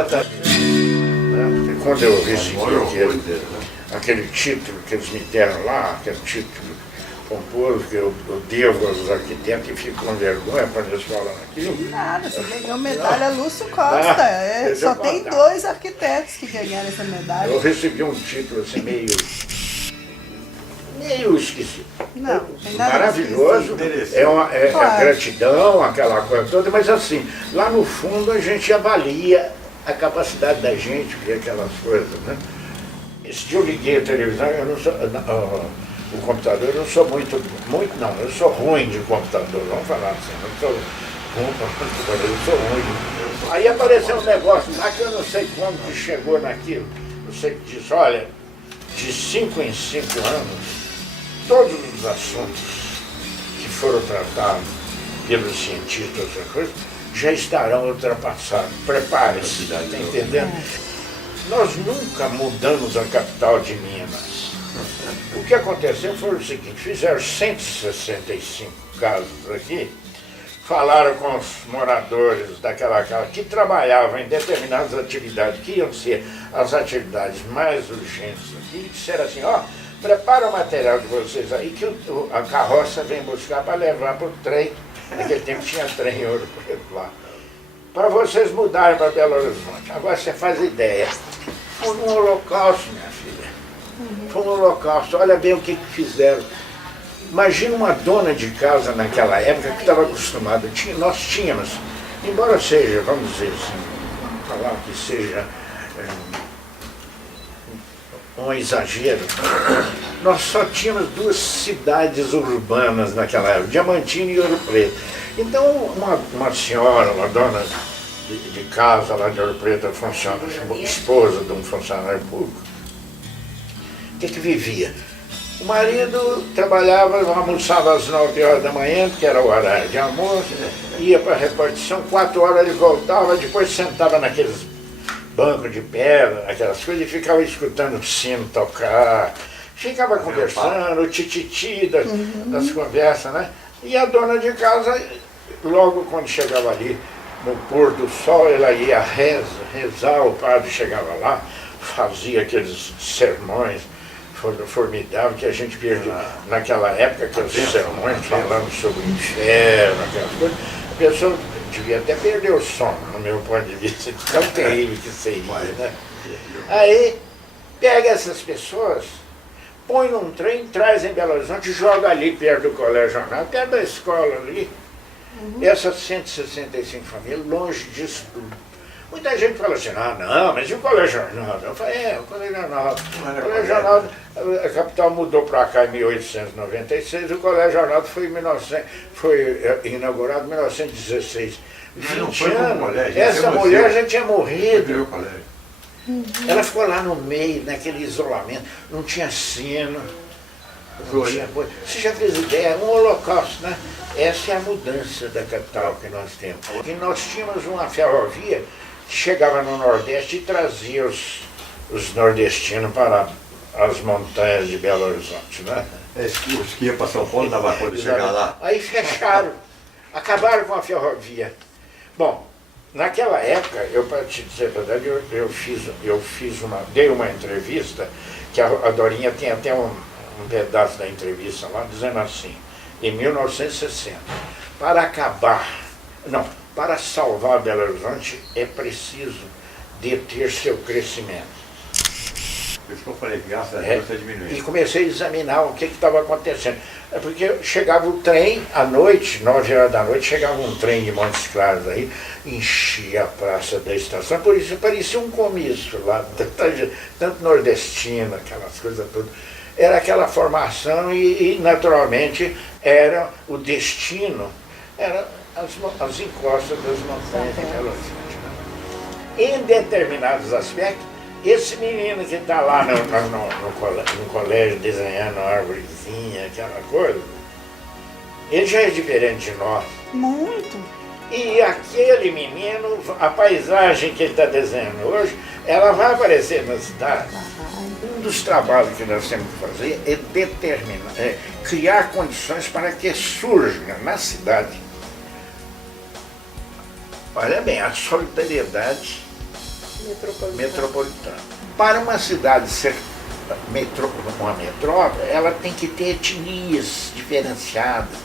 Exatamente. Né? Quando eu recebi aquele título que eles me deram lá, aquele título pomposo, que eu devo aos arquitetos e fico com vergonha para eles falarem aquilo. Nada, você ganhou medalha Lúcio Costa. Só tem 2 arquitetos que ganharam essa medalha. Eu recebi um título assim meio esquisito. Não, tem nada maravilhoso, é gratidão, aquela coisa toda, mas assim, lá no fundo a gente avalia a capacidade da gente, ver aquelas coisas, né? Esse dia eu liguei a televisão, eu não sou, o computador, eu não sou muito não, eu sou ruim de computador, vamos falar assim, eu sou ruim. Aí apareceu um negócio lá que eu não sei como que chegou naquilo, eu sei que diz, olha, de 5 em 5 anos, todos os assuntos que foram tratados pelos cientistas já estarão ultrapassados. Prepare-se, está entendendo? Nós nunca mudamos a capital de Minas. O que aconteceu foi o seguinte, fizeram 165 casos aqui, falaram com os moradores daquela casa que trabalhavam em determinadas atividades, que iam ser as atividades mais urgentes aqui, e disseram assim, ó, prepara o material de vocês aí que a carroça vem buscar para levar para o trem. Naquele tempo tinha trem em Ouro Preto lá. Para vocês mudarem para Belo Horizonte. Agora você faz ideia. Foi um holocausto, minha filha. Foi um holocausto. Olha bem o que fizeram. Imagina uma dona de casa naquela época que estava acostumada. Nós tínhamos, embora seja, vamos dizer assim, vamos falar que seja um exagero, nós só tínhamos 2 cidades urbanas naquela época, Diamantino e Ouro Preto. Então uma senhora, uma dona de casa lá de Ouro Preto, esposa de um funcionário público, o que vivia? O marido trabalhava, almoçava às 9 horas da manhã, porque era o horário de almoço, ia para a repartição, 4 horas ele voltava, depois sentava naqueles banco de pedra, aquelas coisas, e ficava escutando o sino tocar, ficava conversando, o tititi das conversas, né? E a dona de casa, logo quando chegava ali, no pôr do sol, ela ia rezar, o padre chegava lá, fazia aqueles sermões formidáveis que a gente perdeu naquela época, aqueles sermões falando sobre o inferno, aquelas coisas, a pessoa devia até perder o sono, no meu ponto de vista, de tão terrível que seria, né? Aí, pega essas pessoas, põe num trem, traz em Belo Horizonte, joga ali perto do Colégio Arnaldo, perto da escola ali, essas 165 famílias, longe disso tudo. Muita gente fala assim, não, mas e o Colégio Arnaldo? Eu falei, o Colégio Arnaldo. O Colégio Arnaldo, a capital mudou para cá em 1896, o Colégio Arnaldo foi inaugurado em 1916. 20 anos, essa mulher já tinha morrido. Ela ficou lá no meio, naquele isolamento, não tinha sino, não tinha coisa. Você já fez ideia, um holocausto, né? Essa é a mudança da capital que nós temos. E nós tínhamos uma ferrovia que chegava no Nordeste e trazia os nordestinos para as montanhas de Belo Horizonte, né? Os que iam para São Paulo dava conta de chegar lá. Aí fecharam, acabaram com a ferrovia. Bom, naquela época, para te dizer a verdade, dei uma entrevista, que a Dorinha tem até um pedaço da entrevista lá, dizendo assim, em 1960, para salvar Belo Horizonte é preciso deter seu crescimento. Por isso que eu falei, graças a Deus está diminuindo. E comecei a examinar o que estava acontecendo. É porque chegava o trem à noite, 9 horas da noite, chegava um trem de Montes Claros aí, enchia a praça da estação, por isso parecia um comício lá, tanto nordestino, aquelas coisas todas. Era aquela formação e naturalmente, era o destino, era as encostas das montanhas de Belo Horizonte. Em determinados aspectos, esse menino que está lá no colégio desenhando uma árvorezinha, aquela coisa, ele já é diferente de nós. Muito. E aquele menino, a paisagem que ele está desenhando hoje, ela vai aparecer na cidade. Um dos trabalhos que nós temos que fazer é criar condições para que surja na cidade, olha bem, a solidariedade metropolitana. Para uma cidade ser uma metrópole, ela tem que ter etnias diferenciadas,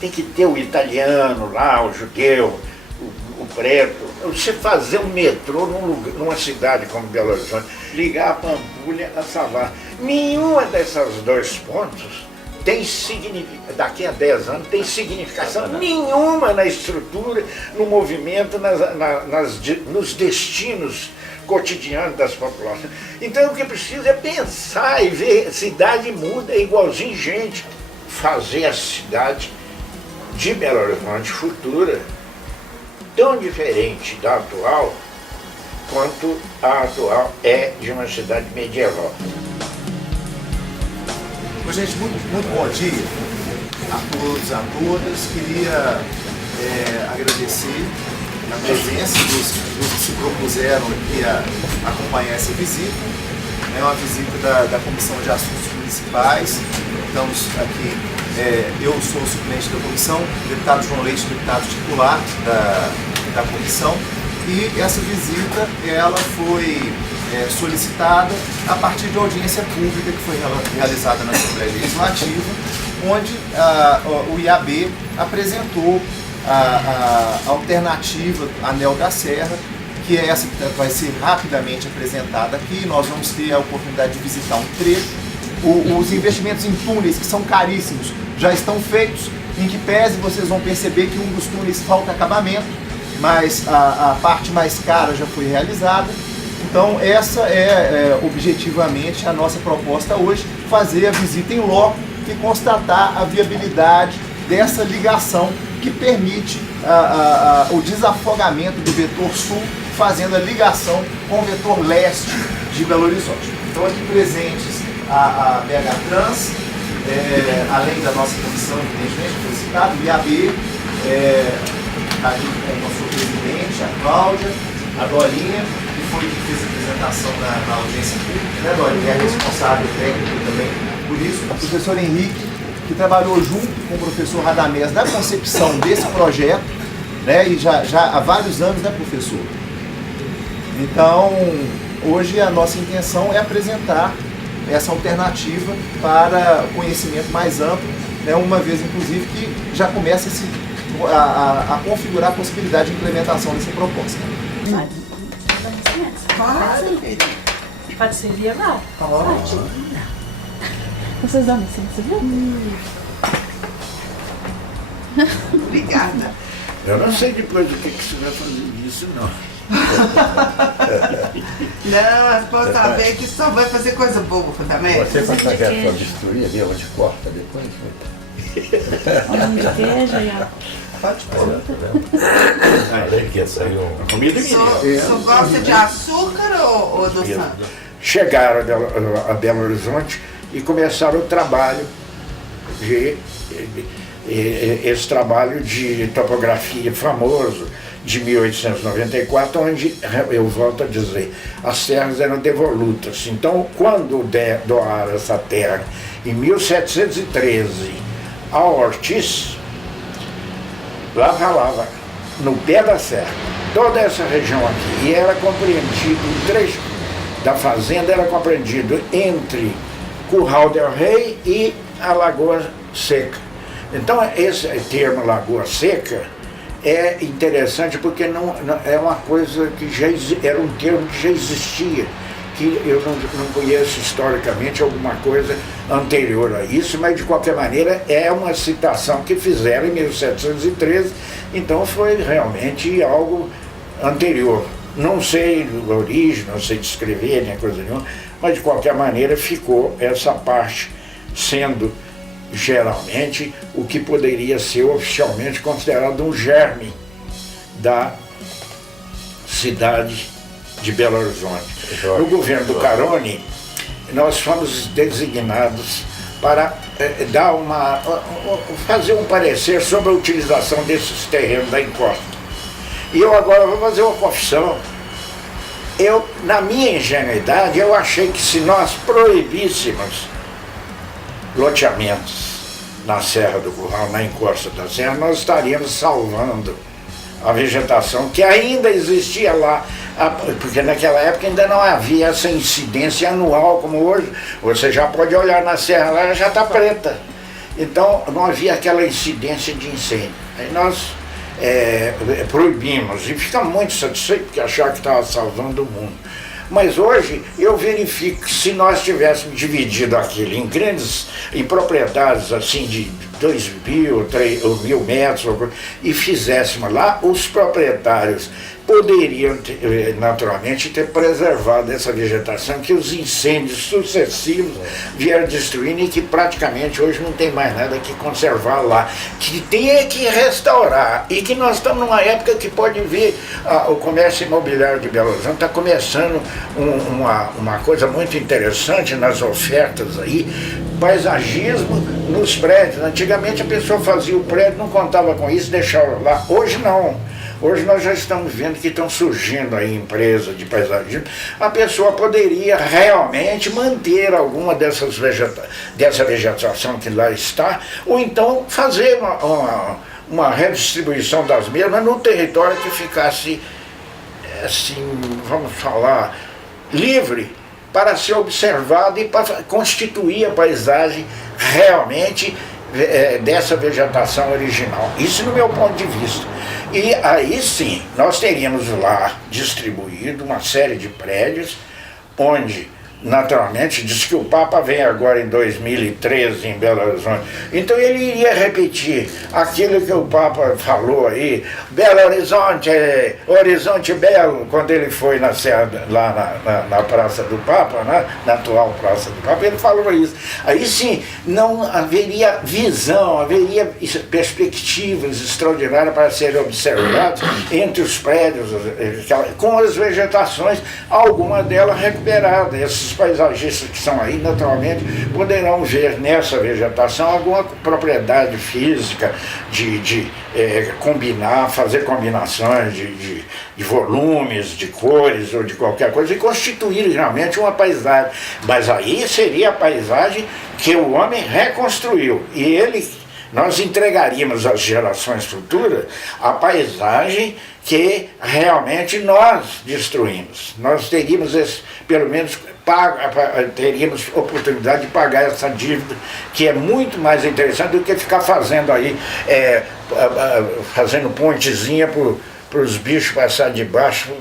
tem que ter o italiano lá, o judeu, o preto. Você fazer um metrô numa cidade como Belo Horizonte, ligar a Pampulha a Savassi, nenhuma dessas dois pontos tem daqui a 10 anos tem significação nenhuma na estrutura, no movimento, nos destinos cotidianos das populações. Então o que precisa é pensar e ver, cidade muda, é igualzinho gente. Fazer a cidade de Belo Horizonte futura tão diferente da atual quanto a atual é de uma cidade medieval. Gente, muito bom dia a todos e a todas. Queria agradecer a presença dos que se propuseram aqui a acompanhar essa visita. É uma visita da Comissão de Assuntos Municipais. Estamos aqui, eu sou o suplente da comissão, o deputado João Leite, deputado titular da comissão. E essa visita ela foi solicitada a partir de audiência pública que foi realizada na Assembleia Legislativa, onde o IAB apresentou a alternativa Anel da Serra, que é essa que vai ser rapidamente apresentada aqui. Nós vamos ter a oportunidade de visitar um trecho. Os investimentos em túneis, que são caríssimos, já estão feitos, em que pese vocês vão perceber que um dos túneis falta acabamento, mas a parte mais cara já foi realizada. Então essa é objetivamente a nossa proposta hoje, fazer a visita em loco e constatar a viabilidade dessa ligação que permite o desafogamento do vetor sul, fazendo a ligação com o vetor leste de Belo Horizonte. Então aqui presentes a BH Trans, além da nossa comissão, evidentemente, foi citado, o IAB, aqui com o nosso presidente, a Cláudia, a Dorinha, que foi que fez a apresentação na audiência pública, né, Dorinha? É responsável técnico também por isso. O professor Henrique, que trabalhou junto com o professor Radamés na concepção desse projeto, né, e já há vários anos, né, professor? Então, hoje a nossa intenção é apresentar essa alternativa para conhecimento mais amplo, né, uma vez, inclusive, que já começa a configurar a possibilidade de implementação dessa proposta. Claro, filho. Pode servir agora? Pode. Vocês dão licença, viu? Obrigada. Eu não sei depois do que você vai fazer disso, não. Não, a esposa tá bem que só vai fazer coisa boa também. Você quando está querendo destruir ali, onde corta depois? Pão de queijo e a... Pode pôr. Além que saiu Comida mineira. Só gosta de açúcar ou adoçante? Chegaram a Belo Horizonte e começaram o trabalho esse trabalho de topografia famoso de 1894, onde, eu volto a dizer, as terras eram devolutas. Então, quando doaram essa terra em 1713 ao Ortiz, lá falava, no pé da serra, toda essa região aqui, e era compreendido, o trecho da fazenda era compreendido entre Curral del Rei e a Lagoa Seca. Então esse termo Lagoa Seca é interessante porque não é uma coisa que era um termo que já existia, que eu não conheço historicamente alguma coisa anterior a isso, mas de qualquer maneira é uma citação que fizeram em 1713, então foi realmente algo anterior. Não sei a origem, não sei descrever, nem coisa nenhuma, mas de qualquer maneira ficou essa parte sendo geralmente o que poderia ser oficialmente considerado um germe da cidade de Belo Horizonte. No governo do Caroni, nós fomos designados para fazer um parecer sobre a utilização desses terrenos da encosta. E eu agora vou fazer uma confissão. Na minha ingenuidade, eu achei que se nós proibíssemos loteamentos na Serra do Curral, na encosta da serra, nós estaríamos salvando a vegetação que ainda existia lá Porque naquela época ainda não havia essa incidência anual como hoje. Você já pode olhar na serra lá, ela já está preta. Então não havia aquela incidência de incêndio. Aí nós proibimos e ficamos muito satisfeitos porque achava que estava salvando o mundo. Mas hoje eu verifico que se nós tivéssemos dividido aquilo em propriedades assim de 2.000, 3.000 metros e fizéssemos lá, os proprietários poderiam naturalmente ter preservado essa vegetação que os incêndios sucessivos vieram destruindo e que praticamente hoje não tem mais nada que conservar lá, que tem que restaurar, e que nós estamos numa época que pode ver o comércio imobiliário de Belo Horizonte está começando uma coisa muito interessante nas ofertas aí, paisagismo nos prédios. Antigamente a pessoa fazia o prédio, não contava com isso, deixava lá. Hoje não. Hoje nós já estamos vendo que estão surgindo aí empresas de paisagismo. A pessoa poderia realmente manter alguma dessa vegetação que lá está, ou então fazer uma redistribuição das mesmas no território que ficasse, assim, vamos falar, livre para ser observado e para constituir a paisagem realmente dessa vegetação original. Isso no meu ponto de vista. E aí sim, nós teríamos lá distribuído uma série de prédios onde, naturalmente, diz que o Papa vem agora em 2013 em Belo Horizonte. Então ele iria repetir aquilo que o Papa falou aí, Belo Horizonte, Horizonte Belo, quando ele foi lá na Praça do Papa, né? Na atual Praça do Papa, ele falou isso. Aí sim, não haveria visão, haveria perspectivas extraordinárias para serem observadas entre os prédios, com as vegetações, alguma delas recuperadas. Esses paisagistas que são aí, naturalmente, poderão ver nessa vegetação alguma propriedade física de combinar, fazer combinações de volumes, de cores ou de qualquer coisa e constituir realmente uma paisagem. Mas aí seria a paisagem que o homem reconstruiu e nós entregaríamos às gerações futuras a paisagem que realmente nós destruímos. Nós teríamos pelo menos teríamos oportunidade de pagar essa dívida, que é muito mais interessante do que ficar fazendo aí, fazendo pontezinha para os bichos passar de baixo.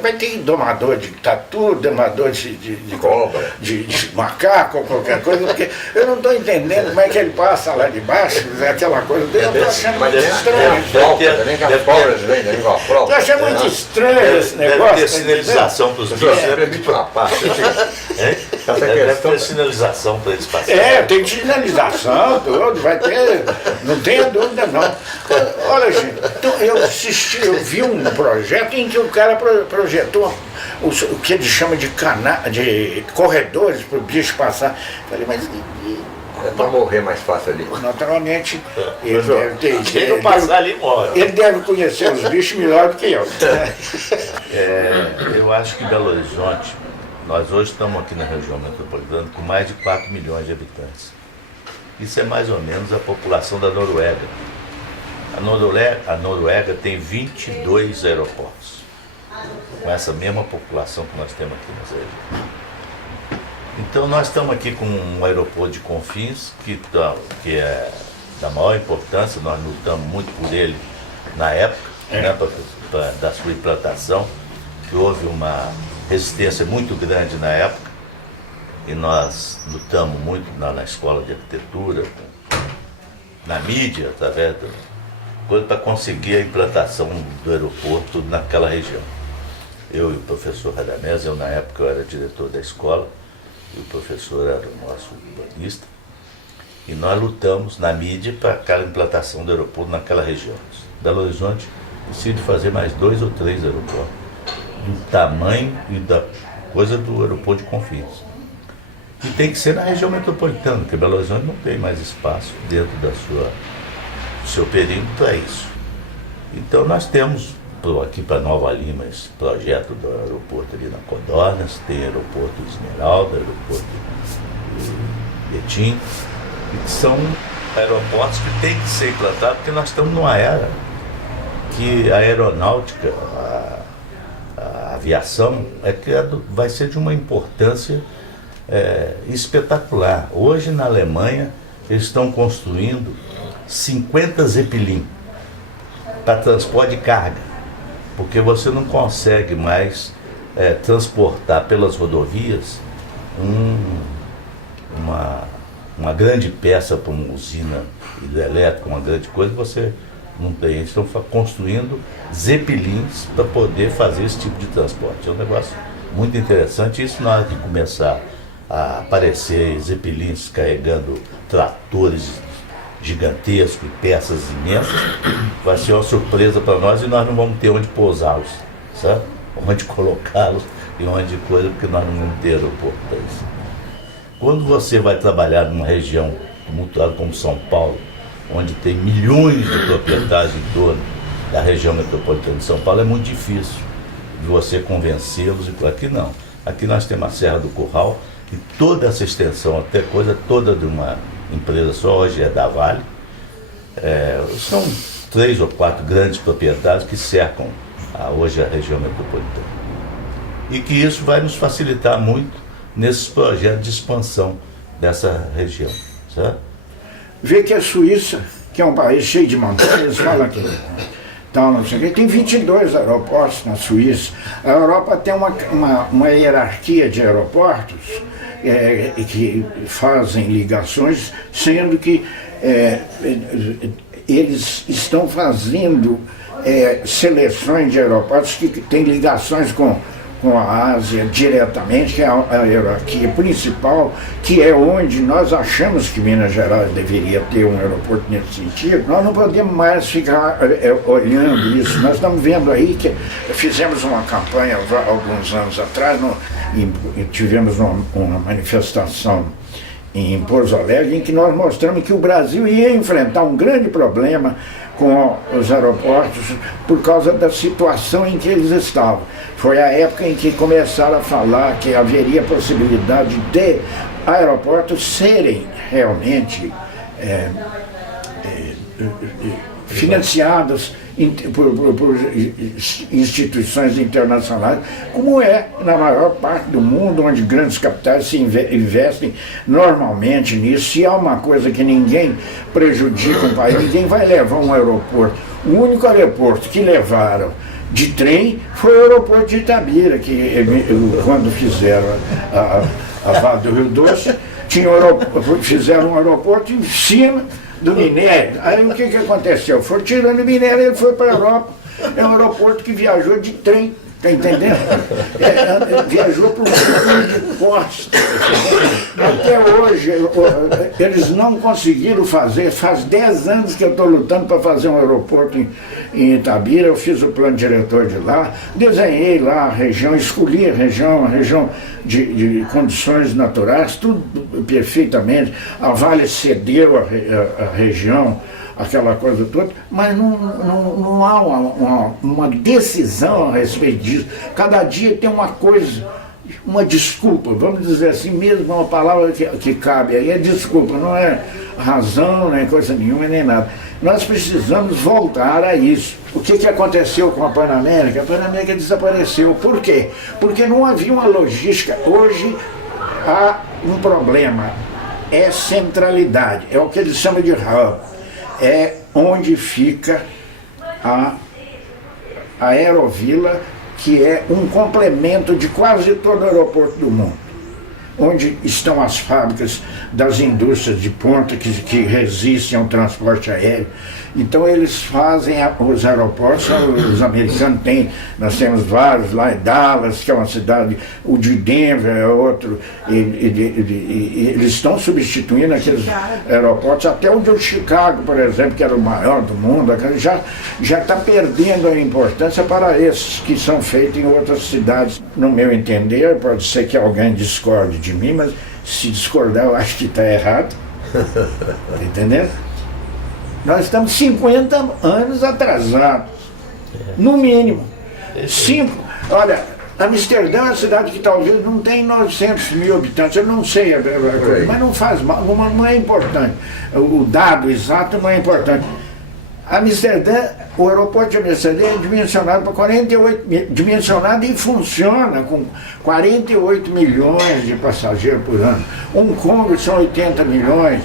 Vai ter domador de tatu, domador de cobra, de macaco ou qualquer coisa, porque eu não estou entendendo como é que ele passa lá de baixo, aquela coisa. Eu estou achando muito estranho. Estou achando muito estranho esse negócio. Deve ter sinalização para os bichos, deve ter sinalização para eles passarem. Tem sinalização, tudo, vai ter, não tenha dúvida não. Olha, gente, então eu vi um projeto em que o cara projetou o que ele chama de corredores para o bicho passar. Falei, mas é para morrer mais fácil ali. Naturalmente, ele deve conhecer os bichos melhor do que eu. Eu acho que Belo Horizonte, nós hoje estamos aqui na região metropolitana com mais de 4 milhões de habitantes. Isso é mais ou menos a população da Noruega. A Noruega tem 22 aeroportos, com essa mesma população que nós temos aqui na região. Então nós estamos aqui com um aeroporto de Confins, que é da maior importância, nós lutamos muito por ele na época, né, da sua implantação, que houve uma resistência muito grande na época, e nós lutamos muito na escola de arquitetura, na mídia, através para conseguir a implantação do aeroporto naquela região. Eu e o professor Radamés, na época eu era diretor da escola, e o professor era o nosso urbanista, e nós lutamos na mídia para aquela implantação do aeroporto naquela região. Belo Horizonte decide fazer mais 2 ou 3 aeroportos, do tamanho e da coisa do aeroporto de Confins. E tem que ser na região metropolitana, porque Belo Horizonte não tem mais espaço dentro do seu perímetro para isso. Então nós temos aqui para Nova Lima esse projeto do aeroporto ali na Codornas, tem aeroporto Esmeralda, aeroporto Betim, que são aeroportos que têm que ser implantados, porque nós estamos numa era que a aeronáutica, a aviação é que vai ser de uma importância espetacular. Hoje na Alemanha eles estão construindo 50 Zeppelin para transporte de carga, porque você não consegue mais transportar pelas rodovias uma grande peça para uma usina hidrelétrica, uma grande coisa, você não tem. Eles estão construindo Zeppelins para poder fazer esse tipo de transporte. É um negócio muito interessante. Isso, na hora de começar a aparecer Zeppelins carregando tratores gigantescos e peças imensas, vai ser uma surpresa para nós e nós não vamos ter onde pousá-los, sabe? Onde colocá-los e onde coisa, porque nós não vamos ter aeroporto para isso. Quando você vai trabalhar numa região tumultuada como São Paulo, onde tem milhões de proprietários em torno da região metropolitana de São Paulo, é muito difícil de você convencê-los. E aqui não. Aqui nós temos a Serra do Curral e toda essa extensão, até coisa toda de uma empresa só, hoje é da Vale. São 3 ou 4 grandes proprietários que cercam hoje a região metropolitana. E que isso vai nos facilitar muito nesses projetos de expansão dessa região, certo? Vê que a Suíça, que é um país cheio de montanhas, fala que então, não sei o quê, tem 22 aeroportos na Suíça. A Europa tem uma hierarquia de aeroportos que fazem ligações, sendo que eles estão fazendo seleções de aeroportos que têm ligações com a Ásia diretamente, que é a hierarquia principal, que é onde nós achamos que Minas Gerais deveria ter um aeroporto nesse sentido. Nós não podemos mais ficar olhando isso. Nós estamos vendo aí que fizemos uma campanha alguns anos atrás, tivemos uma manifestação em Porto Alegre, em que nós mostramos que o Brasil ia enfrentar um grande problema com os aeroportos por causa da situação em que eles estavam. Foi a época em que começaram a falar que haveria possibilidade de aeroportos serem realmente financiados por instituições internacionais, como é na maior parte do mundo, onde grandes capitais se investem normalmente nisso. Se há uma coisa que ninguém prejudica um país, ninguém vai levar um aeroporto. O único aeroporto que levaram de trem foi o aeroporto de Itabira, que quando fizeram a Vale do Rio Doce, fizeram um aeroporto em cima do minério. Aí o que aconteceu? Foi tirando o minério, ele foi para a Europa. É um aeroporto que viajou de trem, tá entendendo? Viajou para um futuro de costa. Até hoje, eles não conseguiram fazer. Faz 10 anos que eu estou lutando para fazer um aeroporto em Itabira. Eu fiz o plano diretor de lá, desenhei lá a região, escolhi a região de condições naturais, tudo perfeitamente. A Vale cedeu a região, aquela coisa toda, mas não há uma decisão a respeito disso. Cada dia tem uma coisa, uma desculpa, vamos dizer assim mesmo, uma palavra que cabe aí, é desculpa, não é razão, nem coisa nenhuma, nem nada. Nós precisamos voltar a isso. O que aconteceu com a Panamérica? A Panamérica desapareceu. Por quê? Porque não havia uma logística. Hoje há um problema, é centralidade, é o que eles chamam de hub. É onde fica a aerovila, que é um complemento de quase todo o aeroporto do mundo, onde estão as fábricas das indústrias de ponta que resistem ao transporte aéreo. Então eles fazem os aeroportos, os americanos têm, nós temos vários lá em Dallas, que é uma cidade, o de Denver é outro, eles estão substituindo aqueles aeroportos, até o de Chicago, por exemplo, que era o maior do mundo, já está perdendo a importância para esses que são feitos em outras cidades. No meu entender, pode ser que alguém discorde de mim, mas se discordar eu acho que está errado, entendeu? Nós estamos 50 anos atrasados, no mínimo. 5. Olha, Amsterdã é uma cidade que talvez não tem 900 mil habitantes, eu não sei, mas não faz mal, não é importante. O dado exato não é importante. Amsterdã, o aeroporto de Amsterdã é dimensionado para 48, dimensionado e funciona com 48 milhões de passageiros por ano. Hong Kong são 80 milhões,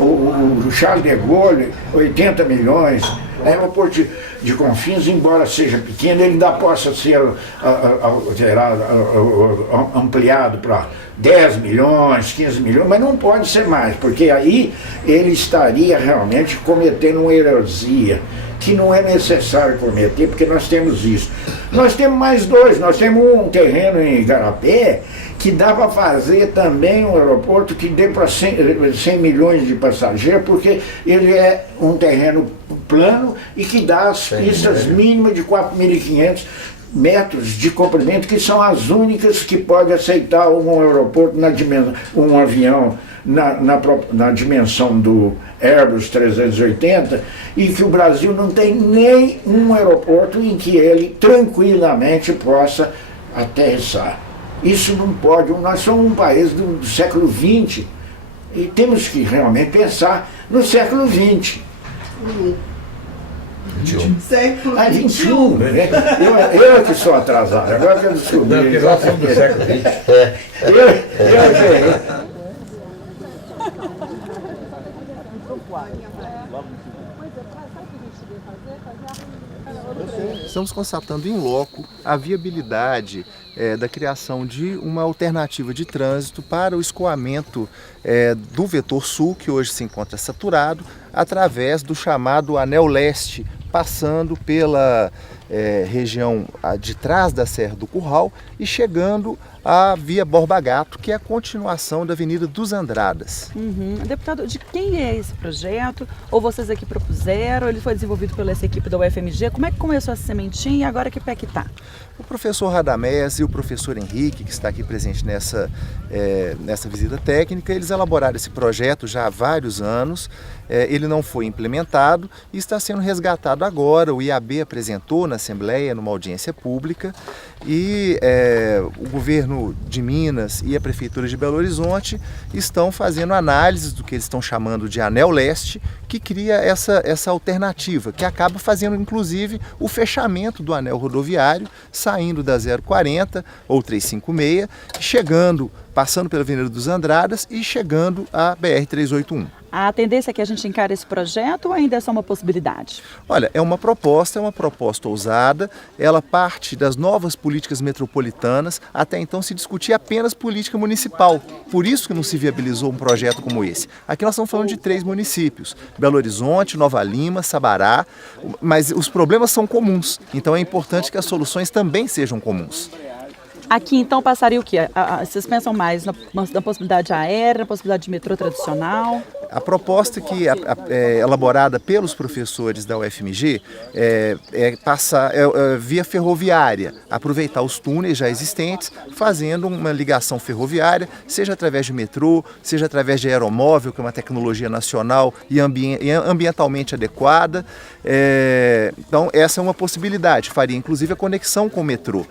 o Charles de Gaulle 80 milhões. O aeroporto de Confins, embora seja pequeno, ele ainda possa ser ampliado para 10 milhões, 15 milhões, mas não pode ser mais, porque aí ele estaria realmente cometendo uma heresia que não é necessário cometer, porque nós temos isso. Nós temos mais dois, nós temos um terreno em Igarapé que dá para fazer também um aeroporto que dê para 100 milhões de passageiros, porque ele é um terreno plano e que dá as pistas mínimas de 4.500 metros de comprimento, que são as únicas que podem aceitar um aeroporto um avião na dimensão do Airbus 380, e que o Brasil não tem nem um aeroporto em que ele tranquilamente possa aterrissar. Isso não pode, nós somos um país do século XX e temos que realmente pensar no século XX. Século Ah, 21, né? Eu que sou atrasado, agora que eu descobri. Nós somos do século XX. Estamos constatando em loco a viabilidade da criação de uma alternativa de trânsito para o escoamento do vetor sul, que hoje se encontra saturado, através do chamado Anel Leste, passando pela região de trás da Serra do Curral e chegando à Via Borba Gato, que é a continuação da Avenida dos Andradas. Deputado, de quem é esse projeto? Ou vocês aqui propuseram? Ele foi desenvolvido pela essa equipe da UFMG? Como é que começou essa sementinha e agora que pé que está? O professor Radamés e o professor Henrique, que está aqui presente nessa visita técnica, eles elaboraram esse projeto já há vários anos. Ele não foi implementado e está sendo resgatado agora. O IAB apresentou na Assembleia, numa audiência pública, e o governo de Minas e a Prefeitura de Belo Horizonte estão fazendo análises do que eles estão chamando de Anel Leste, que cria essa alternativa, que acaba fazendo inclusive o fechamento do anel rodoviário, saindo da 040 ou 356, passando pela Avenida dos Andradas e chegando à BR-381. A tendência é que a gente encare esse projeto ou ainda é só uma possibilidade? Olha, é uma proposta ousada, ela parte das novas políticas metropolitanas. Até então se discutia apenas política municipal, por isso que não se viabilizou um projeto como esse. Aqui nós estamos falando de 3 municípios, Belo Horizonte, Nova Lima, Sabará, mas os problemas são comuns, então é importante que as soluções também sejam comuns. Aqui então passaria o quê? Vocês pensam mais na possibilidade aérea, na possibilidade de metrô tradicional? A proposta que é elaborada pelos professores da UFMG é passar via ferroviária, aproveitar os túneis já existentes, fazendo uma ligação ferroviária, seja através de metrô, seja através de aeromóvel, que é uma tecnologia nacional e ambientalmente adequada. Então essa é uma possibilidade, faria inclusive a conexão com o metrô.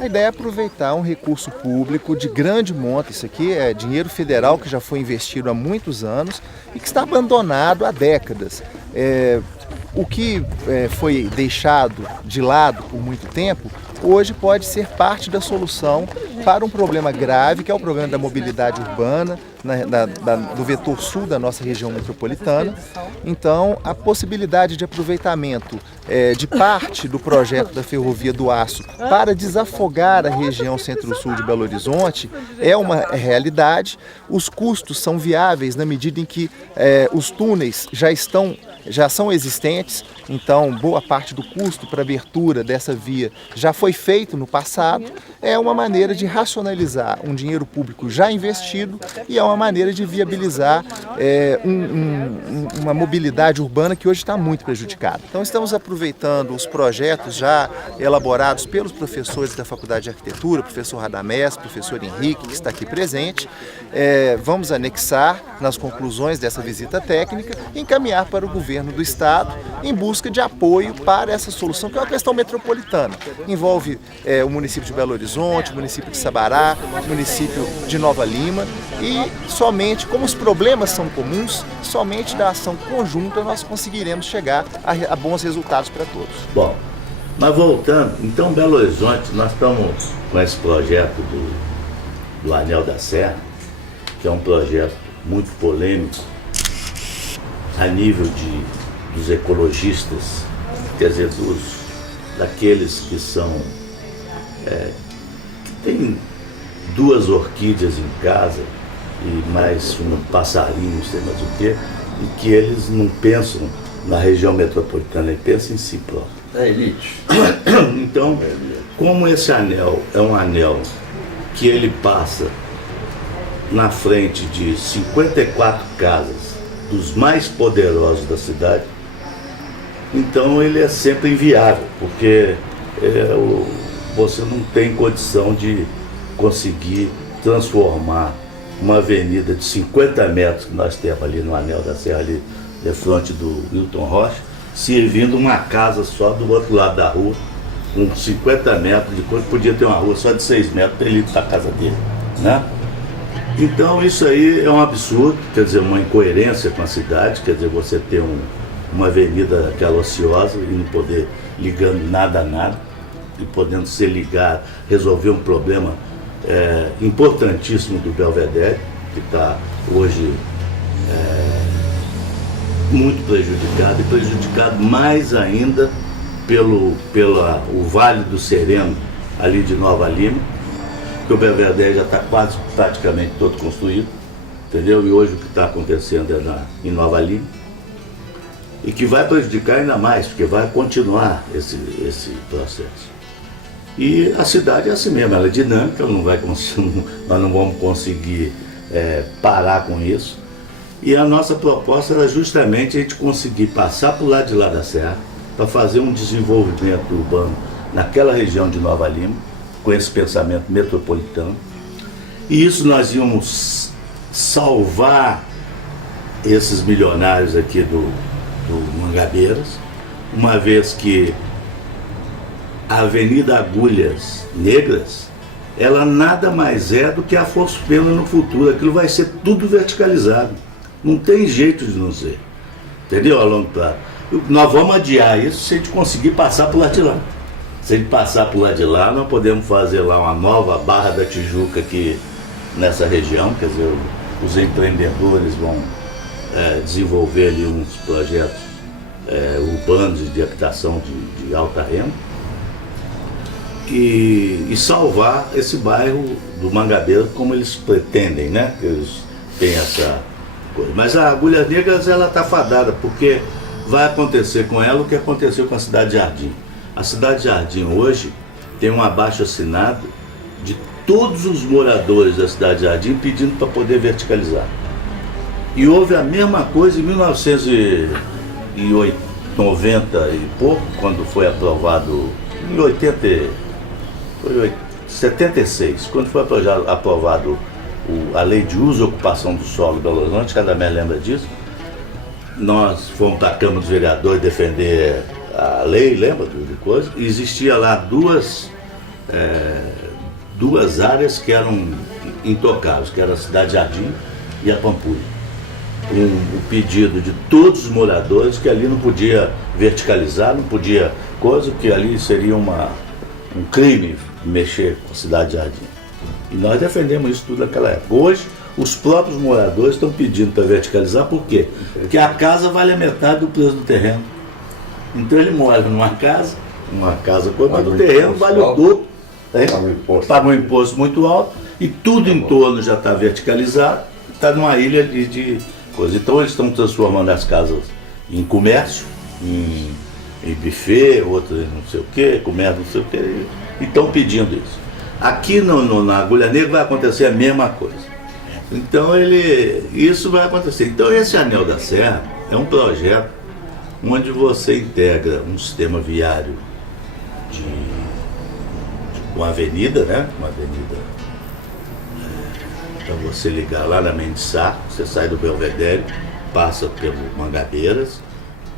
A ideia é aproveitar um recurso público de grande monta. Isso aqui é dinheiro federal que já foi investido há muitos anos e que está abandonado há décadas. O que foi deixado de lado por muito tempo, hoje pode ser parte da solução para um problema grave, que é o problema da mobilidade urbana, do vetor sul da nossa região metropolitana. Então, a possibilidade de aproveitamento de parte do projeto da Ferrovia do Aço para desafogar a região centro-sul de Belo Horizonte é uma realidade. Os custos são viáveis na medida em que os túneis já são existentes, então boa parte do custo para a abertura dessa via já foi feito no passado. É uma maneira de racionalizar um dinheiro público já investido e é uma maneira de viabilizar uma mobilidade urbana que hoje está muito prejudicada. Então estamos aproveitando aproveitando os projetos já elaborados pelos professores da Faculdade de Arquitetura, professor Radamés, professor Henrique, que está aqui presente, vamos anexar nas conclusões dessa visita técnica e encaminhar para o governo do Estado em busca de apoio para essa solução, que é uma questão metropolitana. Envolve o município de Belo Horizonte, o município de Sabará, o município de Nova Lima, e somente, como os problemas são comuns, somente da ação conjunta nós conseguiremos chegar a bons resultados para todos. Bom, mas voltando, então Belo Horizonte, nós estamos com esse projeto do Anel da Serra, que é um projeto muito polêmico a nível dos ecologistas, quer dizer, daqueles que são que tem 2 orquídeas em casa e mais um passarinho, não sei mais o quê, e que eles não pensam na região metropolitana, eles pensam em si próprio. É elite. Então, como esse anel é um anel que ele passa na frente de 54 casas dos mais poderosos da cidade, então ele é sempre inviável, porque você não tem condição de conseguir transformar uma avenida de 50 metros que nós temos ali no Anel da Serra, ali de frente do Hilton Rocha, servindo uma casa só do outro lado da rua, com 50 metros de coisa, podia ter uma rua só de 6 metros para ele ir para a casa dele, né? Então isso aí é um absurdo, quer dizer, uma incoerência com a cidade, quer dizer, você ter uma avenida aquela ociosa e não poder ligando nada a nada, e podendo se ligar, resolver um problema importantíssimo do Belvedere, que está hoje muito prejudicado, e prejudicado mais ainda pelo Vale do Sereno, ali de Nova Lima, que o Belvedere já está quase praticamente todo construído, entendeu? E hoje o que está acontecendo é em Nova Lima, e que vai prejudicar ainda mais, porque vai continuar esse processo. E a cidade é assim mesmo, ela é dinâmica, ela não vai conseguir, nós não vamos conseguir parar com isso. E a nossa proposta era justamente a gente conseguir passar para o lado de lá da Serra, para fazer um desenvolvimento urbano naquela região de Nova Lima, com esse pensamento metropolitano. E isso nós íamos salvar esses milionários aqui do Mangabeiras, uma vez que a Avenida Agulhas Negras, ela nada mais é do que a Afonso Pena no futuro. Aquilo vai ser tudo verticalizado. Não tem jeito de não ser. Entendeu? A longo prazo. Nós vamos adiar isso se a gente conseguir passar por lá de lá. Se a gente passar por lá de lá, nós podemos fazer lá uma nova Barra da Tijuca aqui nessa região. Quer dizer, os empreendedores vão desenvolver ali uns projetos urbanos de habitação de alta renda. E salvar esse bairro do Mangabeira como eles pretendem, né? Que eles têm essa coisa. Mas a Agulhas Negras, ela está fadada, porque vai acontecer com ela o que aconteceu com a Cidade Jardim. A Cidade Jardim hoje tem um abaixo-assinado de todos os moradores da Cidade Jardim pedindo para poder verticalizar. E houve a mesma coisa em 1990 e pouco, quando foi aprovado, em 76, quando foi aprovado a Lei de Uso e Ocupação do Solo de Belo Horizonte, cada mês lembra disso, nós fomos para a Câmara dos Vereadores defender a lei, lembra de coisa? E existia lá duas áreas que eram intocáveis, que era a Cidade Jardim e a Pampulha. O pedido de todos os moradores que ali não podia verticalizar, não podia coisa, que ali seria um crime mexer com a Cidade Jardim. E nós defendemos isso tudo naquela época. Hoje, os próprios moradores estão pedindo para verticalizar, por quê? Porque a casa vale a metade do preço do terreno. Então ele mora numa casa, mas o terreno vale o dobro. Paga um imposto muito alto e tudo em torno já está verticalizado, está numa ilha de coisa. Então eles estão transformando as casas em comércio, em buffet, outro não sei o que, comércio não sei o que, e estão pedindo isso. Aqui na Agulha Negra vai acontecer a mesma coisa. Então isso vai acontecer. Então esse Anel da Serra é um projeto onde você integra um sistema viário de uma avenida, né? Uma avenida para você ligar lá na Mendissá, você sai do Belvedere, passa pelo Mangabeiras,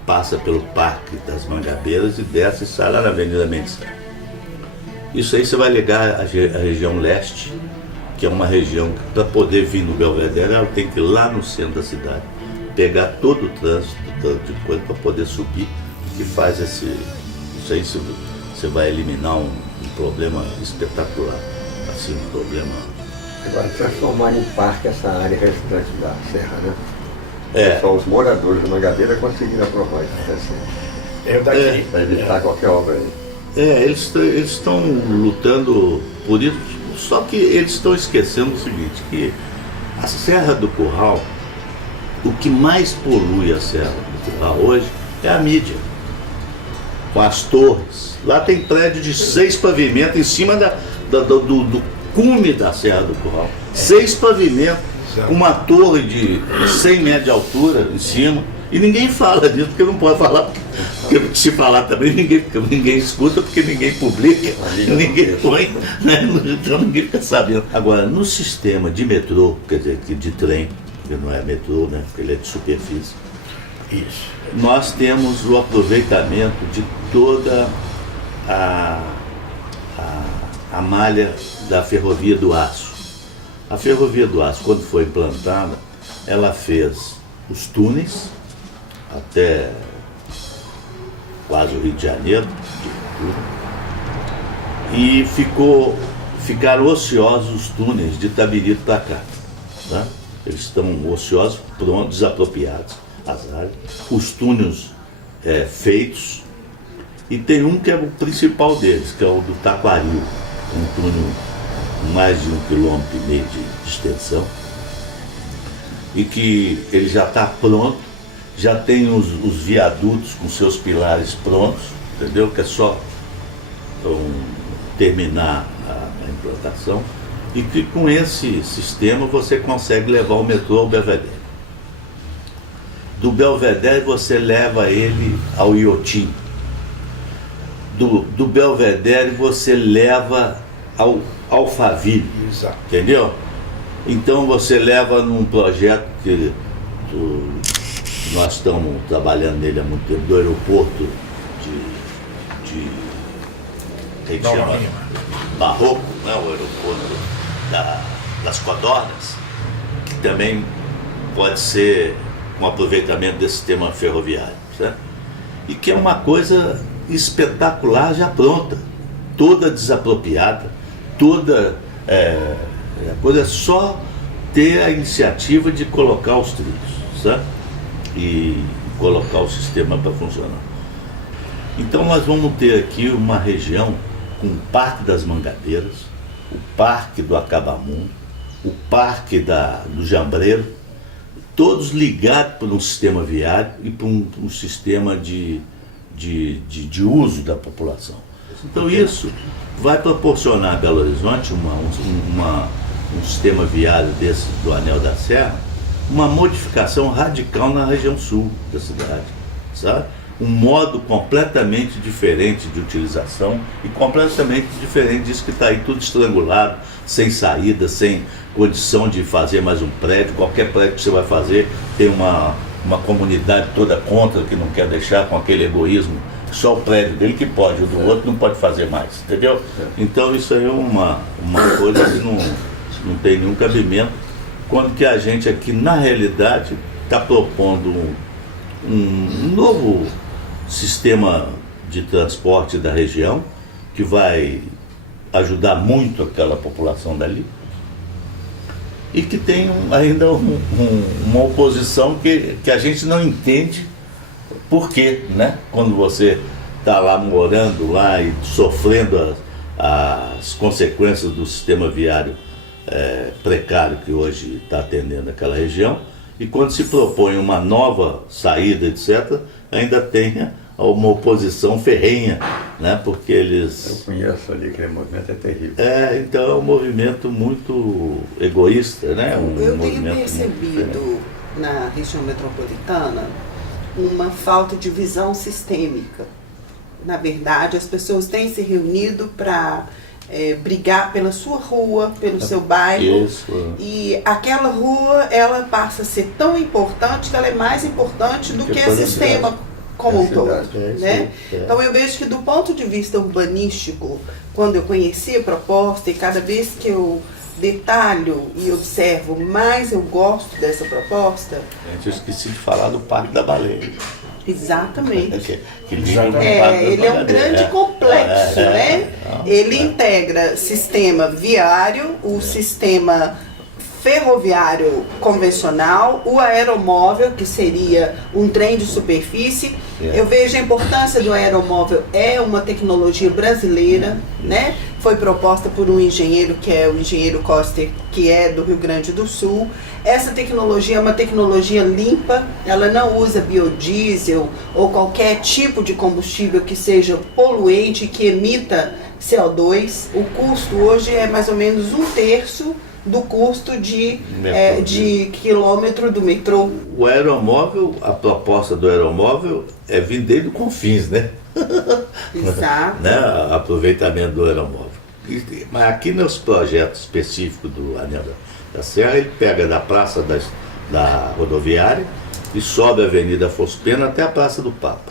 passa pelo Parque das Mangabeiras e desce e sai lá na Avenida Mendissá. Isso aí você vai ligar a região leste, que é uma região que para poder vir no Belvedere, ela tem que ir lá no centro da cidade, pegar todo o trânsito, tanto de coisa para poder subir, que faz isso aí você vai eliminar um problema espetacular, assim, um problema. Agora transformar em parque essa área restante da serra, né? É. Só os moradores da Mangabeira conseguiram aprovar isso, assim, Eu daqui. para evitar qualquer obra aí. Eles estão lutando por isso, só que eles estão esquecendo o seguinte, que a Serra do Curral, o que mais polui a Serra do Curral hoje é a mídia, com as torres. Lá tem prédio de 6 pavimentos em cima do cume da Serra do Curral. 6 pavimentos, com uma torre de 100 metros de altura em cima. E ninguém fala disso, porque não pode falar, porque se falar também ninguém escuta, porque ninguém publica, ninguém põe, né? Então ninguém fica sabendo. Agora, no sistema de metrô, quer dizer, de trem, que não é metrô, né? Porque ele é de superfície, Isso. nós temos o aproveitamento de toda a malha da Ferrovia do Aço. A Ferrovia do Aço, quando foi implantada, ela fez os túneis até quase o Rio de Janeiro, e ficaram ociosos os túneis de Itabirito para cá. Tá? Eles estão ociosos, prontos, desapropriados, as áreas. Os túneis feitos, e tem um que é o principal deles, que é o do Taquaril, um túnel mais de 1,5 km de extensão, e que ele já está pronto, já tem os viadutos com seus pilares prontos, entendeu? Que é só terminar a implantação, e que com esse sistema você consegue levar o metrô ao Belvedere. Do Belvedere você leva ele ao Iotim. Do Belvedere você leva ao Alphaville, Exato. entendeu? Então você leva num projeto que nós estamos trabalhando nele há muito tempo, do aeroporto que Nova chama Lima. Barroco, né? O aeroporto das Codornas, que também pode ser um aproveitamento desse sistema ferroviário, certo? E que é uma coisa espetacular já pronta, toda desapropriada, toda a coisa é só ter a iniciativa de colocar os trilhos, certo? E colocar o sistema para funcionar. Então nós vamos ter aqui uma região com o Parque das Mangabeiras, o Parque do Acabamum, o Parque do Jambreiro, todos ligados por um sistema viário e por um sistema de uso da população. Então isso vai proporcionar a Belo Horizonte um sistema viário desse do Anel da Serra, uma modificação radical na região sul da cidade, sabe? Um modo completamente diferente de utilização e completamente diferente disso que está aí tudo estrangulado, sem saída, sem condição de fazer mais um prédio. Qualquer prédio que você vai fazer tem uma comunidade toda contra, que não quer deixar, com aquele egoísmo, só o prédio dele que pode, o do outro não pode fazer mais, entendeu? Então isso aí é uma coisa que não tem nenhum cabimento, quando que a gente aqui, na realidade, está propondo um novo sistema de transporte da região, que vai ajudar muito aquela população dali, e que tem ainda uma oposição que a gente não entende por quê, né? Quando você está lá morando lá e sofrendo as consequências do sistema viário precário que hoje está atendendo aquela região, e quando se propõe uma nova saída, etc., ainda tem uma oposição ferrenha, né? Porque eles... Eu conheço ali, aquele movimento é terrível. Então é um movimento muito egoísta, né? Eu tenho movimento percebido na região metropolitana uma falta de visão sistêmica. Na verdade, as pessoas têm se reunido para brigar pela sua rua, pelo seu bairro. Isso. E aquela rua, ela passa a ser tão importante que ela é mais importante do que o sistema como um todo. Né? Então eu vejo que do ponto de vista urbanístico, quando eu conheci a proposta e cada vez que eu detalho e observo, mais eu gosto dessa proposta. Gente, eu esqueci de falar do Parque da Baleia. Exatamente. Ele é um grande complexo, né? Ele integra sistema viário, o sistema ferroviário convencional, o aeromóvel, que seria um trem de superfície. Eu vejo a importância do aeromóvel, é uma tecnologia brasileira, né? Foi proposta por um engenheiro que é o engenheiro Coster, que é do Rio Grande do Sul. Essa tecnologia é uma tecnologia limpa, ela não usa biodiesel ou qualquer tipo de combustível que seja poluente, que emita CO2. O custo hoje é mais ou menos 1/3 do custo de quilômetro do metrô. O aeromóvel, a proposta do aeromóvel é vender do Confins, né? Exato. Né? Aproveitamento do aeromóvel. Mas aqui nos projetos específicos do Anel da Serra, ele pega da praça da rodoviária e sobe a Avenida Afonso Pena até a Praça do Papa.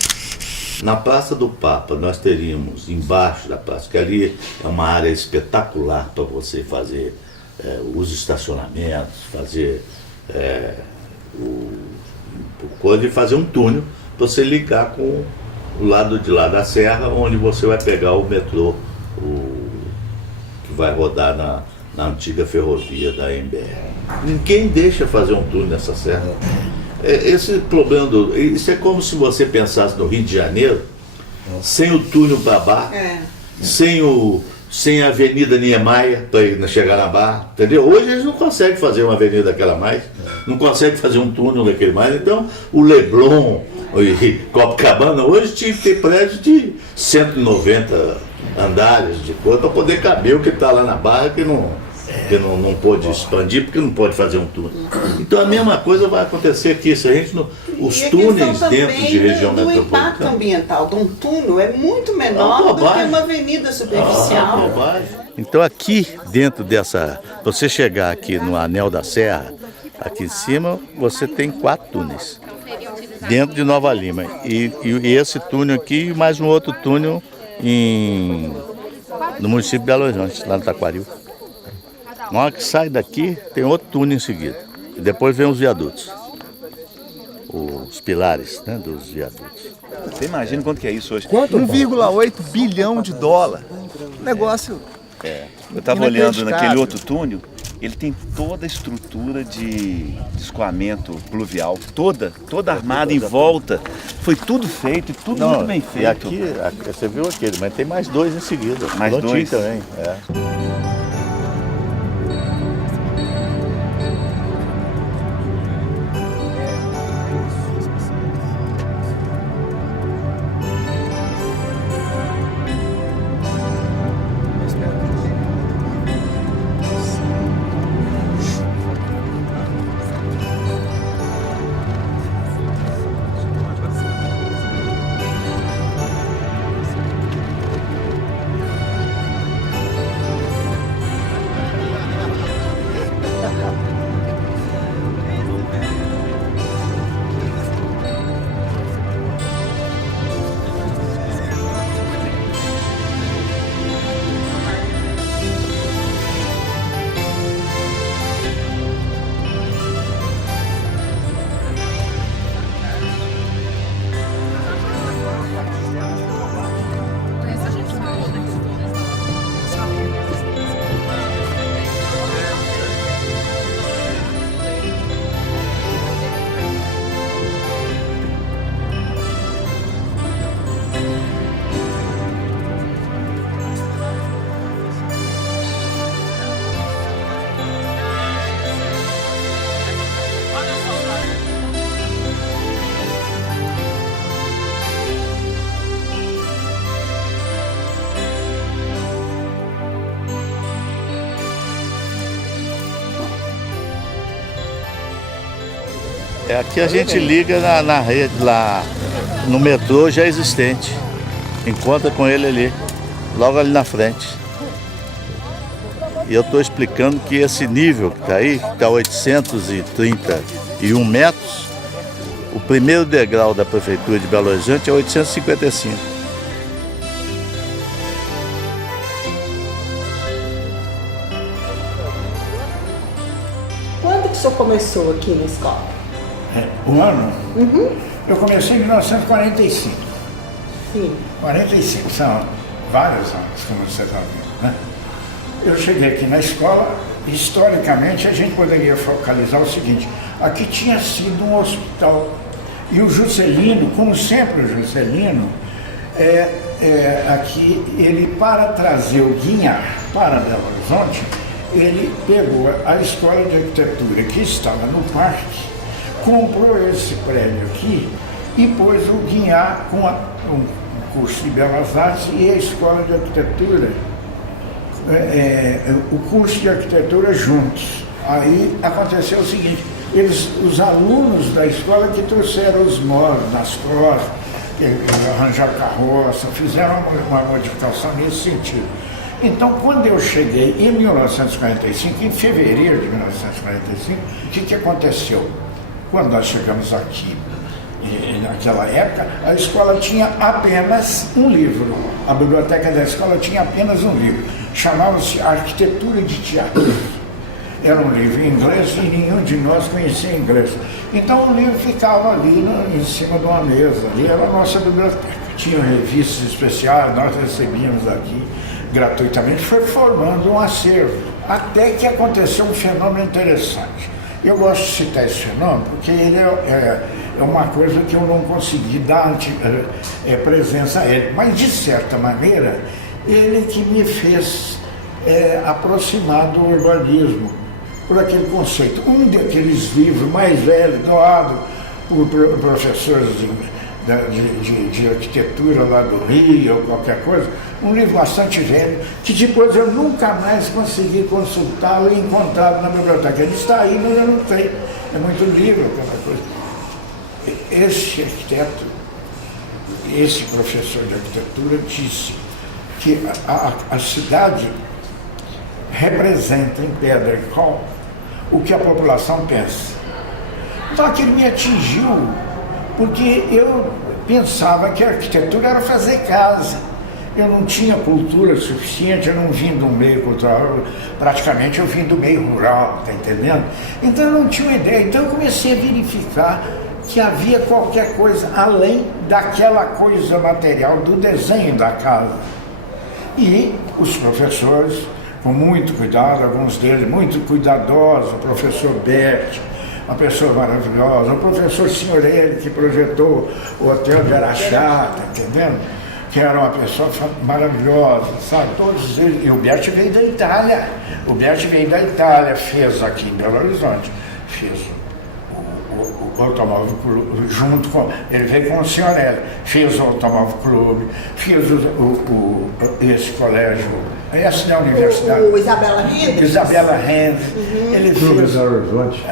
Na Praça do Papa nós teríamos embaixo da praça, que ali é uma área espetacular para você fazer os estacionamentos, fazer coisa e fazer um túnel para você ligar com o lado de lá da serra, onde você vai pegar o metrô, que vai rodar na antiga ferrovia da MBR. Ninguém deixa fazer um túnel nessa serra. Esse problema isso é como se você pensasse no Rio de Janeiro, sem o túnel para Barra, sem a Avenida Niemeyer para chegar na Barra, entendeu? Hoje eles não conseguem fazer uma avenida daquela mais, não conseguem fazer um túnel daquele mais. Então o Leblon e Copacabana hoje tinha que ter prédio de 190 andares de coisa para poder caber o que está lá na Barra, que não pôde expandir, porque não pode fazer um túnel. Então a mesma coisa vai acontecer aqui. Se a gente os túneis dentro de região metropolitana. O impacto ambiental de um túnel é muito menor do que uma avenida superficial. Então aqui dentro dessa, você chegar aqui no Anel da Serra, aqui em cima, você tem 4 túneis dentro de Nova Lima. E esse túnel aqui e mais um outro túnel no município de Belo Horizonte, lá no Taquaril. Na hora que sai daqui, tem outro túnel em seguida. E depois vem os viadutos. Os pilares, né, dos viadutos. Você imagina quanto que é isso hoje? 1,8 bilhão de dólar. Negócio. Eu estava olhando naquele outro túnel, ele tem toda a estrutura de escoamento pluvial, toda armada em volta. Foi tudo feito, tudo muito bem feito. E aqui, você viu aquele, mas tem mais 2 em seguida. Mais 2 também. Aqui a gente liga na rede, lá no metrô já existente. Encontra com ele ali, logo ali na frente. E eu estou explicando que esse nível que está aí, que está 831 metros, o primeiro degrau da Prefeitura de Belo Horizonte é 855. Quando que o senhor começou aqui na escola? O ano? Eu comecei em 1945. Sim. 45, são vários anos, como você está vendo, né? Eu cheguei aqui na escola, historicamente a gente poderia focalizar o seguinte: aqui tinha sido um hospital e o Juscelino, como sempre o Juscelino, aqui ele, para trazer o Guinhar para Belo Horizonte, ele pegou a escola de arquitetura que estava no parque, comprou esse prédio aqui e pôs o Guinhar com um curso de Belas Artes e a escola de arquitetura, o curso de arquitetura juntos. Aí aconteceu o seguinte: os alunos da escola que trouxeram os móveis nas costas, arranjaram carroça, fizeram uma modificação nesse sentido. Então, quando eu cheguei em 1945, em fevereiro de 1945, o que aconteceu? Quando nós chegamos aqui, naquela época, a escola tinha apenas um livro. A biblioteca da escola tinha apenas um livro. Chamava-se Arquitetura de Teatro. Era um livro em inglês e nenhum de nós conhecia inglês. Então o livro ficava ali em cima de uma mesa. Ali era a nossa biblioteca. Tinha revistas especiais, nós recebíamos aqui gratuitamente. Foi formando um acervo. Até que aconteceu um fenômeno interessante. Eu gosto de citar esse fenômeno porque ele é uma coisa que eu não consegui dar presença a ele. Mas, de certa maneira, ele que me fez aproximar do urbanismo, por aquele conceito. Um daqueles livros mais velhos, doado por professores de arquitetura lá do Rio, ou qualquer coisa, um livro bastante velho, que depois eu nunca mais consegui consultá-lo e encontrá-lo na biblioteca. Ele está aí, mas eu não tenho. É muito livro, aquela coisa. Esse arquiteto, esse professor de arquitetura disse que a cidade representa em pedra e cal o que a população pensa. Então aquilo me atingiu, porque eu pensava que a arquitetura era fazer casa. Eu não tinha cultura suficiente, eu não vim do meio cultural, praticamente eu vim do meio rural, tá entendendo? Então eu não tinha uma ideia, então eu comecei a verificar que havia qualquer coisa além daquela coisa material do desenho da casa. E os professores, com muito cuidado, alguns deles muito cuidadosos, o professor Bert, uma pessoa maravilhosa, o professor Signorelli, que projetou o Hotel de Araxá, tá entendendo? Que era uma pessoa maravilhosa, sabe? Todos eles. E o Bert veio da Itália. O Bert veio da Itália, fez aqui em Belo Horizonte, fez o Automóvel Clube, junto com. Ele veio com o Signorelli, fez o Automóvel Clube, fez esse colégio, essa da universidade. O Isabela Rendes? Isabela Rendes. Ele fez. Belo Horizonte.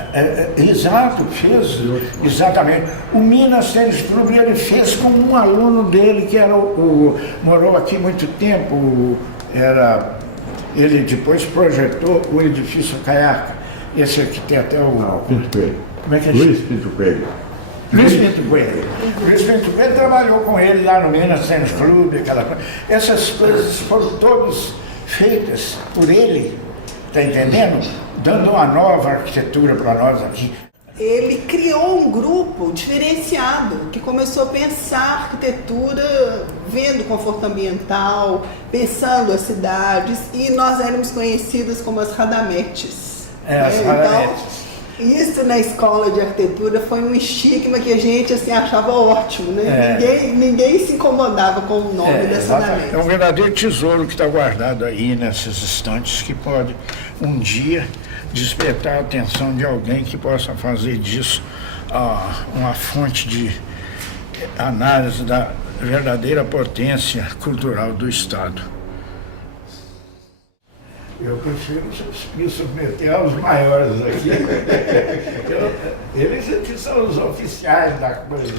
Exato, fez. Exatamente. O Minas Tênis Clube ele fez com um aluno dele, que era morou aqui muito tempo, ele depois projetou o edifício Caiaca. Esse arquiteto é o. Pinto Coelho. Como é que é? Luiz Pinto Coelho. Luiz Pinto Coelho. Luiz Pinto Coelho trabalhou com ele lá no Minas Tênis Clube, aquela coisa. Essas coisas foram todas feitas por ele, tá entendendo? Dando uma nova arquitetura para nós aqui. Ele criou um grupo diferenciado, que começou a pensar arquitetura, vendo conforto ambiental, pensando as cidades, e nós éramos conhecidas como as radametes. As radametes. Então, isso na escola de arquitetura foi um estigma que a gente assim, achava ótimo, né? Ninguém se incomodava com o nome das radametes. É um verdadeiro tesouro que está guardado aí nesses estantes, que pode um dia despertar a atenção de alguém que possa fazer disso uma fonte de análise da verdadeira potência cultural do Estado. Eu prefiro me submeter aos maiores aqui. Eles são os oficiais da coisa.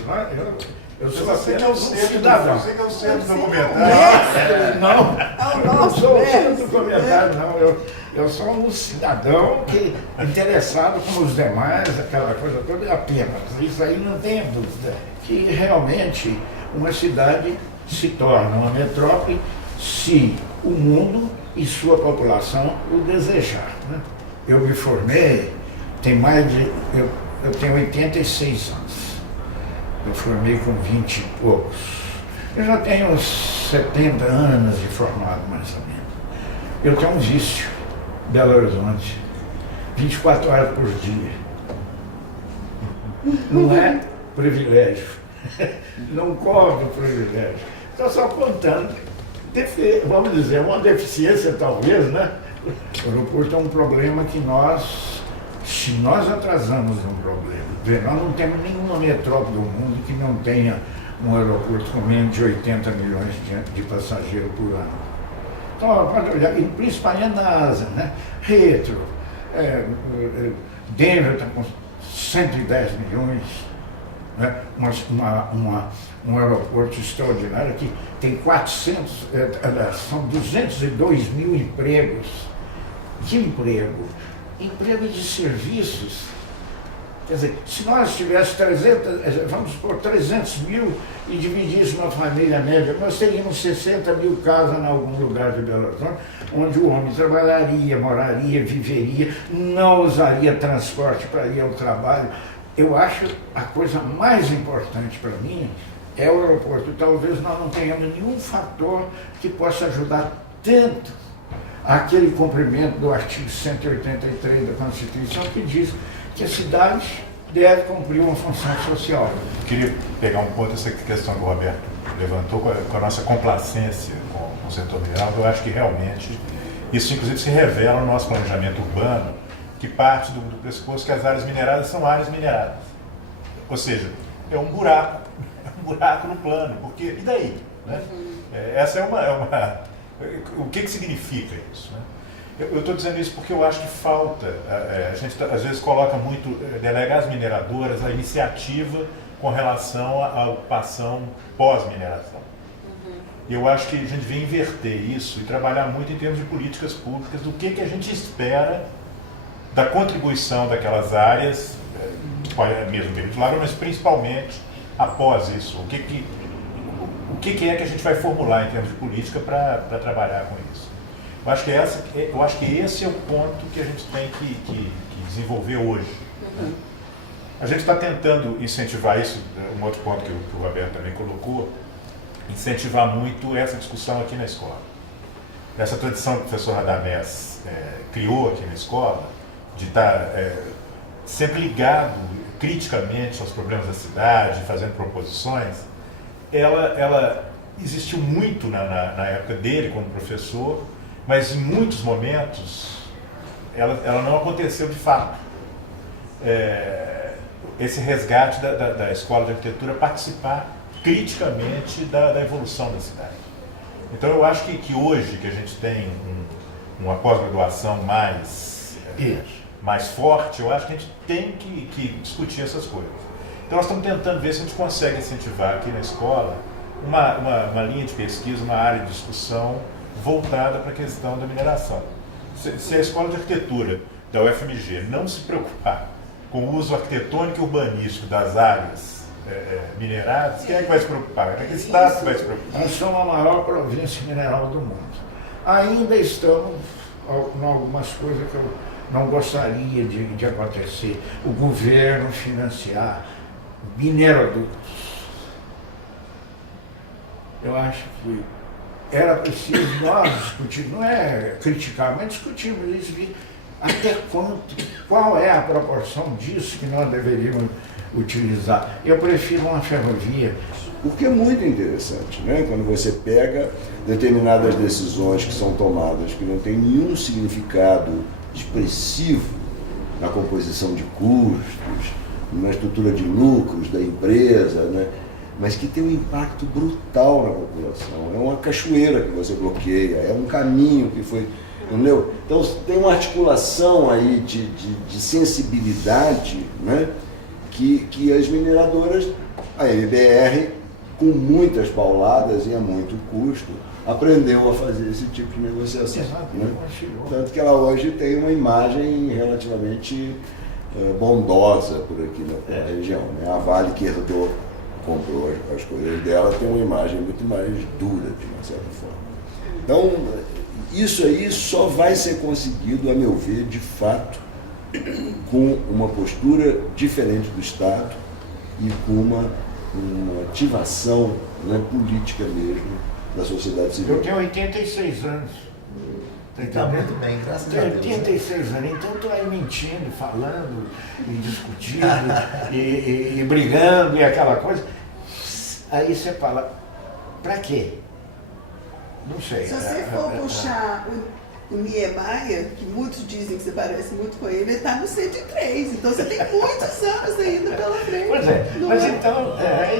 Eu sou apenas um cidadão. Você que é o centro do comentário. Não sou o centro do comentário, não. Eu sou um cidadão interessado como os demais, aquela coisa toda, apenas. Isso aí não tem dúvida. Que realmente uma cidade se torna uma metrópole se o mundo e sua população o desejar. Né? Eu me formei, eu tenho 86 anos. Eu formei com 20 e poucos. Eu já tenho uns 70 anos de formado, mais ou menos. Eu tenho um vício, Belo Horizonte, 24 horas por dia. Não é privilégio. Não corre o privilégio. Estou só contando, vamos dizer, uma deficiência talvez, né? O aeroporto é um problema que se nós atrasamos um problema, nós não temos nenhuma metrópole do mundo que não tenha um aeroporto com menos de 80 milhões de passageiros por ano. Então, pode olhar, e principalmente na Ásia, né? Retro, Denver está com 110 milhões, né? Um aeroporto extraordinário que tem são 202 mil empregos. Que emprego? Emprego de serviços. Quer dizer, se nós tivéssemos 300 mil e dividíssemos uma família média, nós teríamos 60 mil casas em algum lugar de Belo Horizonte, onde o homem trabalharia, moraria, viveria, não usaria transporte para ir ao trabalho. Eu acho a coisa mais importante para mim é o aeroporto. Talvez nós não tenhamos nenhum fator que possa ajudar tanto aquele cumprimento do artigo 183 da Constituição, que diz que a cidade deve cumprir uma função social. Eu queria pegar um ponto, essa questão que o Roberto levantou, com a nossa complacência com o setor mineral. Eu acho que realmente isso, inclusive, se revela no nosso planejamento urbano, que parte do pressuposto que as áreas mineradas são áreas mineradas. Ou seja, é um buraco no plano, porque e daí? Né? Essa é o que significa isso? Né? Eu estou dizendo isso porque eu acho que falta, a gente às vezes coloca muito, delega às mineradoras a iniciativa com relação à ocupação pós-mineração. Eu acho que a gente devia inverter isso e trabalhar muito em termos de políticas públicas, do que a gente espera da contribuição daquelas áreas, mesmo permitulada, mas principalmente após isso. O que é que a gente vai formular em termos de política para trabalhar com isso? Eu acho que esse é o ponto que a gente tem que desenvolver hoje. Né? A gente está tentando incentivar isso, um outro ponto que o Roberto também colocou, incentivar muito essa discussão aqui na escola. Essa tradição que o professor Radamés criou aqui na escola, de estar sempre ligado criticamente aos problemas da cidade, fazendo proposições, ela existiu muito na época dele como professor, mas em muitos momentos ela não aconteceu de fato. Esse resgate da escola de arquitetura participar criticamente da evolução da cidade. Então eu acho que hoje que a gente tem uma pós-graduação mais forte, eu acho que a gente tem que discutir essas coisas. Então nós estamos tentando ver se a gente consegue incentivar aqui na escola uma linha de pesquisa, uma área de discussão voltada para a questão da mineração. Se a escola de arquitetura da UFMG não se preocupar com o uso arquitetônico e urbanístico das áreas mineradas, quem é que vai se preocupar? É que o Estado vai se preocupar. Nós somos a maior província mineral do mundo. Ainda estamos com algumas coisas que eu não gostaria de acontecer. O governo financiar minerodutos. Eu acho que era preciso nós discutir, não é criticar, mas discutirmos isso, até qual é a proporção disso que nós deveríamos utilizar. Eu prefiro uma ferrovia. O que é muito interessante, né? Quando você pega determinadas decisões que são tomadas que não tem nenhum significado expressivo na composição de custos, na estrutura de lucros da empresa, né? Mas que tem um impacto brutal na população. É uma cachoeira que você bloqueia, é um caminho que foi... Entendeu? Então tem uma articulação aí de sensibilidade, né? que as mineradoras, a MBR, com muitas pauladas e a muito custo, aprendeu a fazer esse tipo de negociação. Né? Tanto que ela hoje tem uma imagem relativamente bondosa por aqui na região. Né? A Vale, que herdou, comprou as coisas dela, tem uma imagem muito mais dura, de uma certa forma. Então, isso aí só vai ser conseguido, a meu ver, de fato, com uma postura diferente do Estado e com uma ativação, né, política mesmo da sociedade civil. Eu tenho 86 anos. Está muito bem, graças a Deus. 86 anos, então estou aí mentindo, falando, e discutindo, e brigando, e aquela coisa. Aí você fala, pra quê? Não sei. Se você for puxar o Niemeyer, que muitos dizem que você parece muito com ele está no 103, então você tem muitos anos ainda pela frente. Pois é, mas então,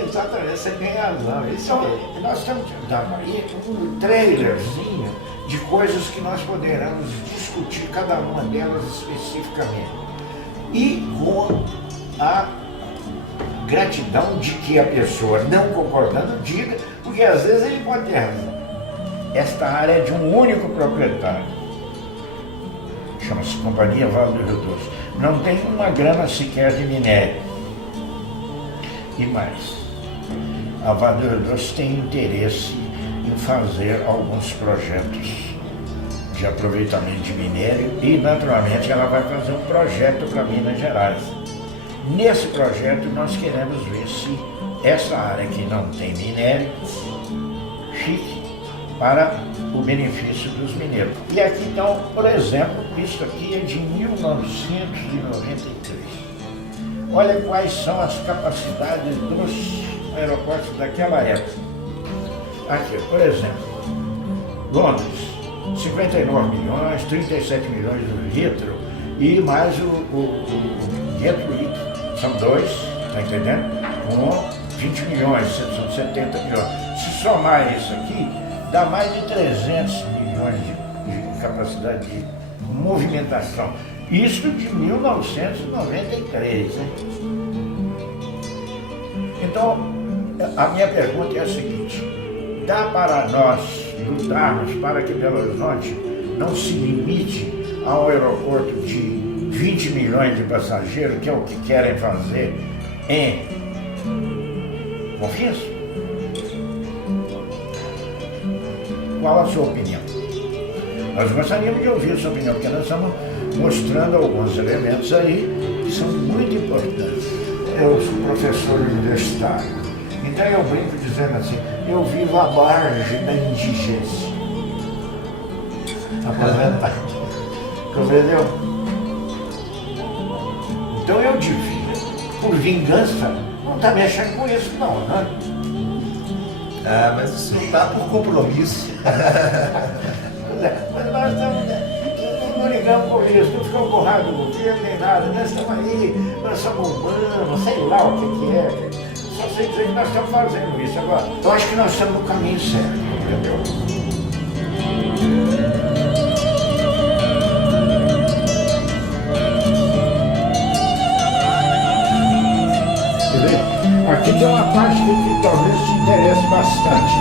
exatamente, você tem razão. Então, nós estamos dando aí um trailerzinho de coisas que nós poderemos discutir, cada uma delas especificamente. E com a gratidão de que a pessoa, não concordando, diga, porque às vezes ele pode ter razão. Esta área é de um único proprietário. Chama-se Companhia Vale do Rio Doce. Não tem uma grama sequer de minério. E mais, a Vale do Rio Doce tem interesse em fazer alguns projetos de aproveitamento de minério e, naturalmente, ela vai fazer um projeto para Minas Gerais. Nesse projeto, nós queremos ver se essa área que não tem minério fique para o benefício dos mineiros. E aqui então, por exemplo, isso aqui é de 1993. Olha quais são as capacidades dos aeroportos daquela época. Aqui, por exemplo, Londres, 59 milhões, 37 milhões de litro e mais o Gatwick, são dois, tá entendendo? Com 20 milhões, são 70 milhões. Se somar isso aqui, dá mais de 300 milhões de capacidade de movimentação. Isso de 1993. Né? Então, a minha pergunta é a seguinte: dá para nós lutarmos para que Belo Horizonte não se limite a um aeroporto de 20 milhões de passageiros, que é o que querem fazer em Confins? Qual a sua opinião? Nós gostaríamos de ouvir a sua opinião, porque nós estamos mostrando alguns elementos aí que são muito importantes. Eu sou professor universitário, então eu brinco dizendo assim, eu vivo à margem da indigência. Aposentado. Compreendeu? Então eu devia, por vingança, não está mexendo com isso não, né? Ah, mas o senhor está por compromisso. Mas nós não ligamos com isso, não ficamos borrados do governo nem nada, nós estamos aí, nós somos humanos, sei lá o que é. Só sei dizer que nós estamos fazendo isso agora. Eu acho que nós estamos no caminho certo, entendeu? Aqui tem uma parte que talvez te interesse bastante.